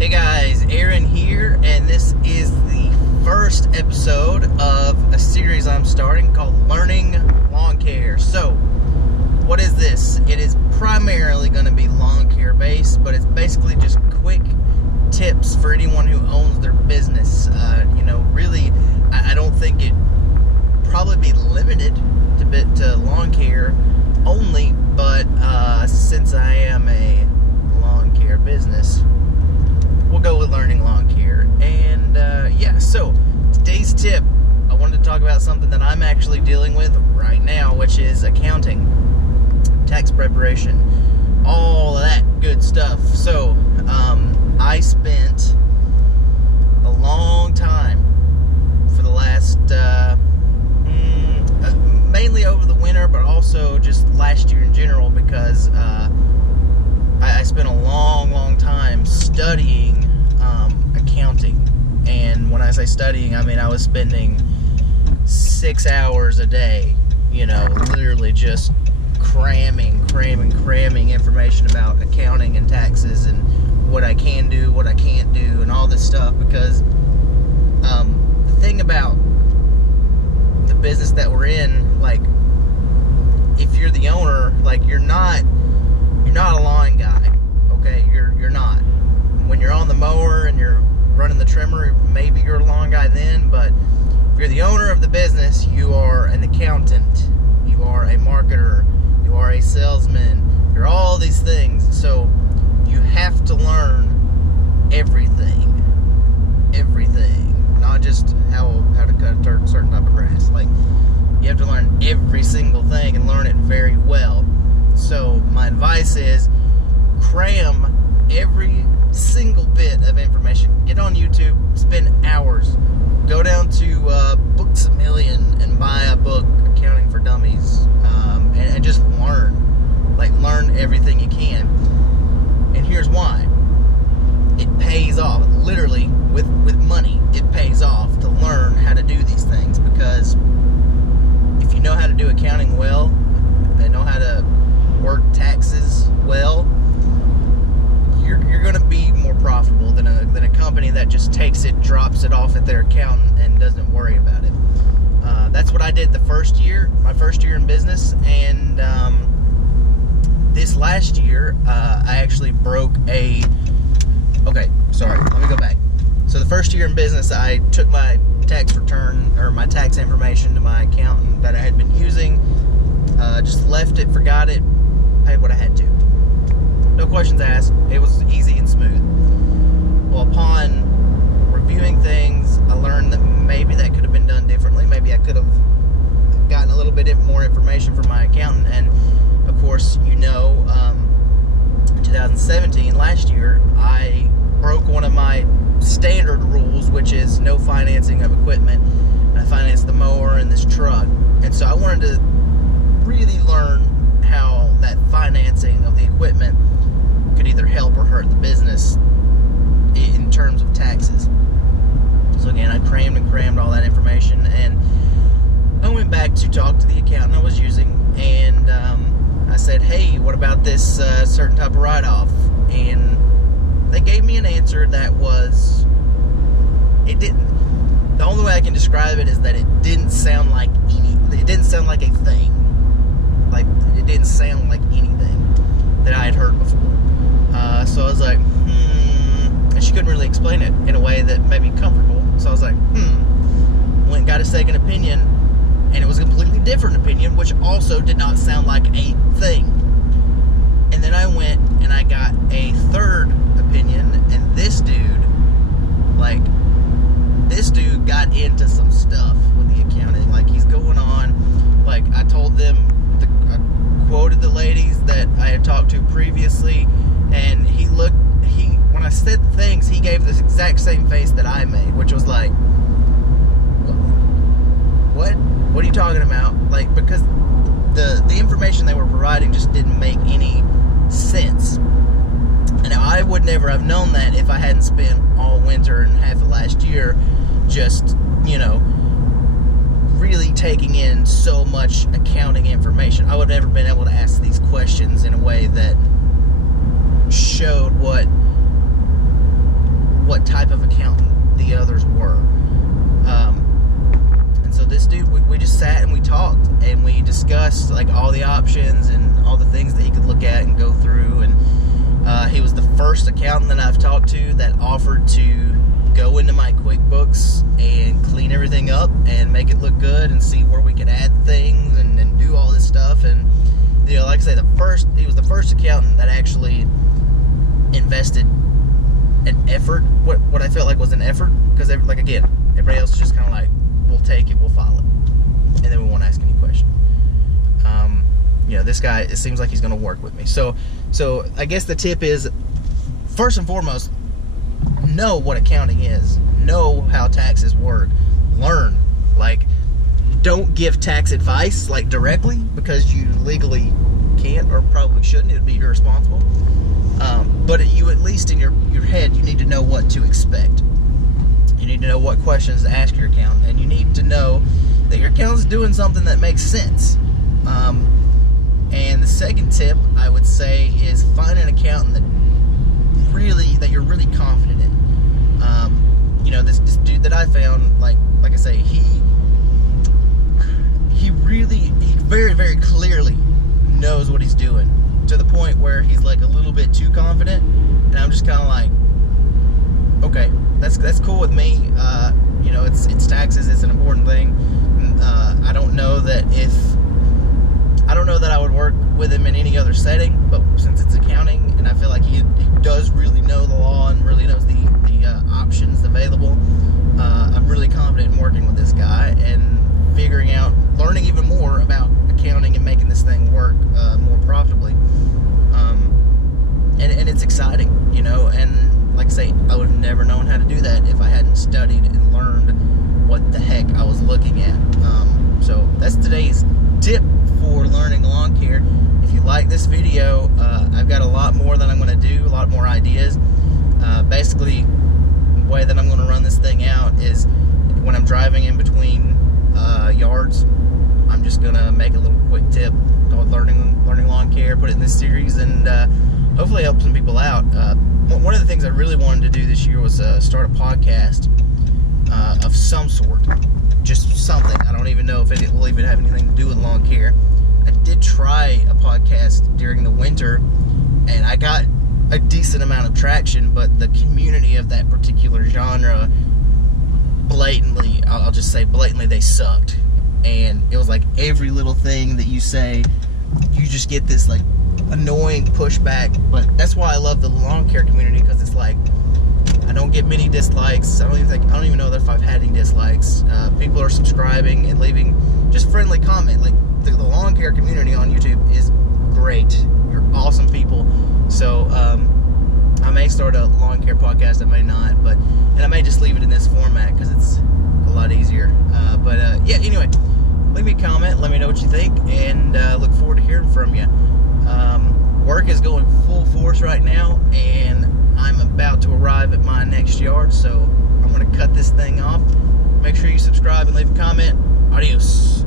Hey guys, Aaron here, and this is the first episode of a series I'm starting called Learning Lawn Care. So, what is this? It is primarily going to be lawn care based, but it's basically just quick tips for anyone who owns their business. Really, I don't think it probably be limited to lawn care only, but since I am a lawn care business, we'll go with learning lawn care. And so today's tip, I wanted to talk about something that I'm actually dealing with right now, which is accounting, tax preparation, all of that good stuff. So I spent a long time for the last mainly over the winter, but also just last year in general, because I spent a long time studying accounting. And when I say studying, I mean I was spending 6 hours a day, literally just cramming information about accounting and taxes and what I can do, what I can't do, and all this stuff. Because the thing about the business that we're in, like, if you're the owner, like, you're not a lawn guy, okay? You're not. When you're on the mower and you're running the trimmer, maybe you're a lawn guy then, but if you're the owner of the business, you are an accountant, you are a marketer, you are a salesman, you're all these things. So you have to learn everything, not just how to cut a certain type of grass. Like, you have to learn every single thing and learn it very well. So my advice is cram every single bit of information. Get on YouTube, spend hours, go down to Books A Million and buy a book, Accounting for Dummies, and just learn everything you can. And here's why. It pays off. Literally, with money, it pays off to learn how to do these things, because if you know how to do accounting well and know how to work taxes well, you're going to be more profitable than a company that just takes it, drops it off at their accountant, and doesn't worry about it. That's what I did my first year in business. And this last year, I actually broke okay, sorry, let me go back. So the first year in business, I took my tax return, or my tax information, to my accountant that I had been using, just left it, forgot it, paid what I had to. No questions asked. It was easy and smooth. Well, upon reviewing things, I learned that maybe that could have been done differently. Maybe I could have gotten a little bit more information from my accountant. And of course, in 2017, last year, I broke one of my standard rules, which is no financing of equipment. I financed the mower and this truck. And so I wanted to really learn how that financing of the equipment could either help or hurt the business in terms of taxes. So again, I crammed all that information, and I went back to talk to the accountant I was using, and I said, hey, what about this certain type of write-off? And they gave me an answer that was, the only way I can describe it is that it didn't sound like a thing. Like, it didn't sound like anything that I had heard before. So I was like, and she couldn't really explain it in a way that made me comfortable. So I was like, went and got a second opinion, and it was a completely different opinion, which also did not sound like a thing. And then I went and I got a third opinion, and this dude got into some stuff with the accounting. Like, he's going on, like, I told them, I quoted the ladies that I had talked to previously, and when I said things, he gave this exact same face that I made, which was like, what are you talking about? Like, because the information they were providing just didn't make any sense. And I would never have known that if I hadn't spent all winter and half of last year just, really taking in so much accounting information. I would have never been able to ask these questions in a way that showed what discussed like all the options and all the things that he could look at and go through. And he was the first accountant that I've talked to that offered to go into my QuickBooks and clean everything up and make it look good and see where we could add things and do all this stuff. And like I say, he was the first accountant that actually invested an effort, what I felt like was an effort, because like again, everybody else is just kind of like, we'll take it, we'll follow it, and then we won't ask any questions. This guy, it seems like he's going to work with me. So I guess the tip is, first and foremost, know what accounting is, know how taxes work, learn. Like, don't give tax advice like directly, because you legally can't or probably shouldn't. It would be irresponsible. But you, at least in your head, you need to know what to expect. You need to know what questions to ask your accountant, and you need to know that your accountant's doing something that makes sense. And the second tip I would say is find an accountant that you're really confident in. This dude that I found, like I say, he very, very clearly knows what he's doing, to the point where he's like a little bit too confident, and I'm just kind of like, okay, that's cool with me. It's taxes, it's an important thing. I don't know that I would work with him in any other setting, but since it's accounting, and I feel like he does really know the law and really knows the options available, I'm really confident in working with this guy and learning even more about accounting and making this thing work more profitably. And it's exciting, and like I say, I would have never known how to do that if I hadn't studied and learned what the heck I was looking at. So that's today's tip for learning lawn care. If you like this video, I've got a lot more that I'm going to do, a lot more ideas. Basically, the way that I'm going to run this thing out is when I'm driving in between yards, I'm just going to make a little quick tip called learning lawn care, put it in this series, and hopefully help some people out. One of the things I really wanted to do this year was start a podcast of some sort. Just something. I don't even know if it will even have anything to do with lawn care. I did try a podcast during the winter, and I got a decent amount of traction, but the community of that particular genre, I'll just say blatantly, they sucked. And it was like every little thing that you say, you just get this like annoying pushback. But that's why I love the lawn care community, because it's like, I don't get many dislikes. I don't even know if I've had any dislikes. People are subscribing and leaving just friendly comment. Like the lawn care community on YouTube is great. You're awesome people. So I may start a lawn care podcast. I may not, and I may just leave it in this format because it's a lot easier. Anyway, leave me a comment. Let me know what you think, and look forward to hearing from you. Work is going full force right now, and I'm about to arrive at my next yard, so I'm going to cut this thing off. Make sure you subscribe and leave a comment. Adios.